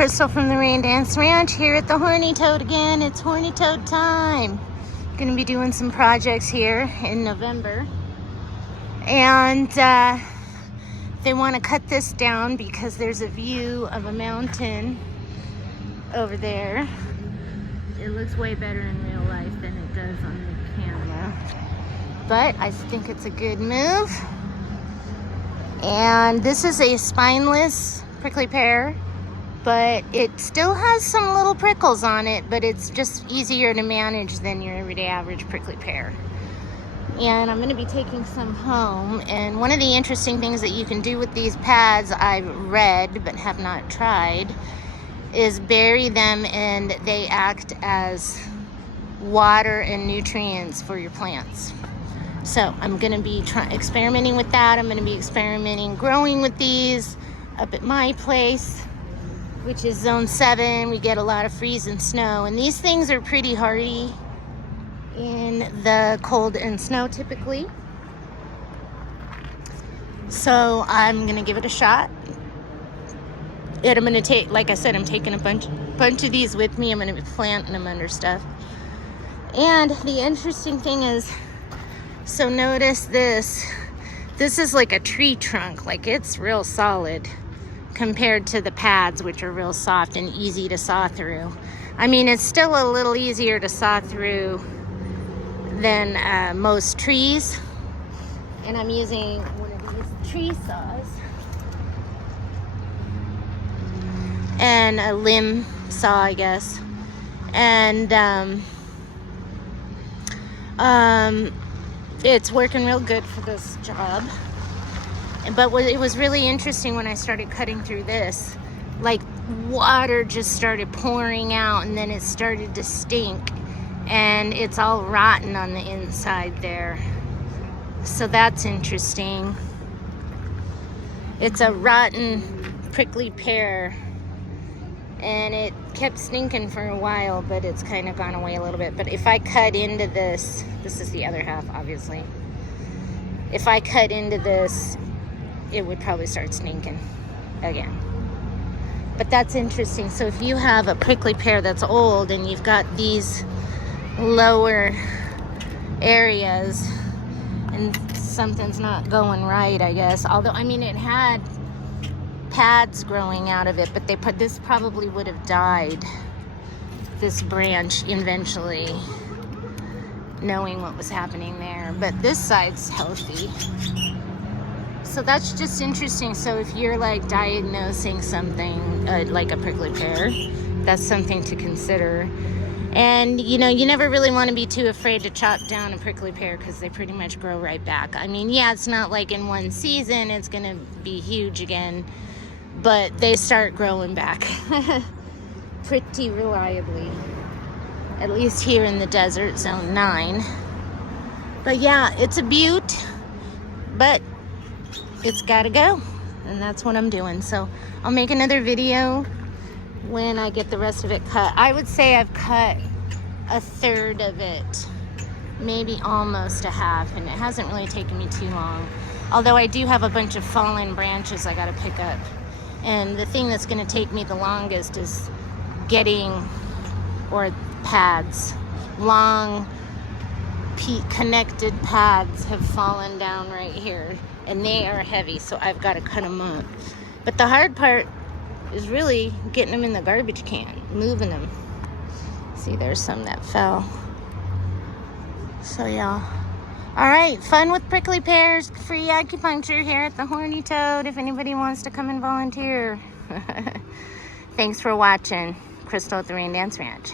Crystal from the Rain Dance Ranch here at the Horny Toad again. It's Horny Toad time. Gonna be doing some projects here in November. And they want to cut this down because there's a view of a mountain over there. It looks way better in real life than it does on the camera. But I think it's a good move. And this is a spineless prickly pear, but it still has some little prickles on it, but it's just easier to manage than your everyday average prickly pear. And I'm going to be taking some home. And one of the interesting things that you can do with these pads, I've read but have not tried, is bury them, and they act as water and nutrients for your plants. So I'm going to be experimenting with that. I'm going to be experimenting growing with these up at my place, which is zone 7. We get a lot of freeze and snow, and these things are pretty hardy in the cold and snow typically. So I'm going to give it a shot. And I'm going to take, like I said, I'm taking a bunch of these with me. I'm going to be planting them under stuff. And the interesting thing is, so notice this is like a tree trunk, like it's real solid compared to the pads, which are real soft and easy to saw through. I mean, it's still a little easier to saw through than most trees. And I'm using one of these tree saws and a limb saw, I guess. And it's working real good for this job. But it was really interesting when I started cutting through this, like water just started pouring out, and then it started to stink, and it's all rotten on the inside there. So that's interesting. It's a rotten prickly pear, and it kept stinking for a while, but it's kind of gone away a little bit. But if I cut into this is the other half, obviously. If I cut into this, it would probably start stinking again. But that's interesting. So if you have a prickly pear that's old and you've got these lower areas and something's not going right, I guess. Although, I mean, it had pads growing out of it, but this probably would have died, this branch, eventually, knowing what was happening there. But this side's healthy. So that's just interesting. So if you're like diagnosing something like a prickly pear, that's something to consider. And you know, you never really want to be too afraid to chop down a prickly pear because they pretty much grow right back. I mean, yeah, it's not like in one season it's gonna be huge again, but they start growing back pretty reliably, at least here in the desert, zone 9. But yeah, it's a beaut, but it's gotta go, and that's what I'm doing. So I'll make another video when I get the rest of it cut. I would say I've cut a third of it, maybe almost a half, and it hasn't really taken me too long. Although I do have a bunch of fallen branches I gotta pick up. And the thing that's gonna take me the longest is getting, or pads, long connected pads have fallen down right here, and they are heavy, so I've got to cut them up. But the hard part is really getting them in the garbage can, moving them. See, there's some that fell. So yeah. All right, fun with prickly pears, free acupuncture here at the Horny Toad if anybody wants to come and volunteer. Thanks for watching. Crystal at the Rain Dance Ranch.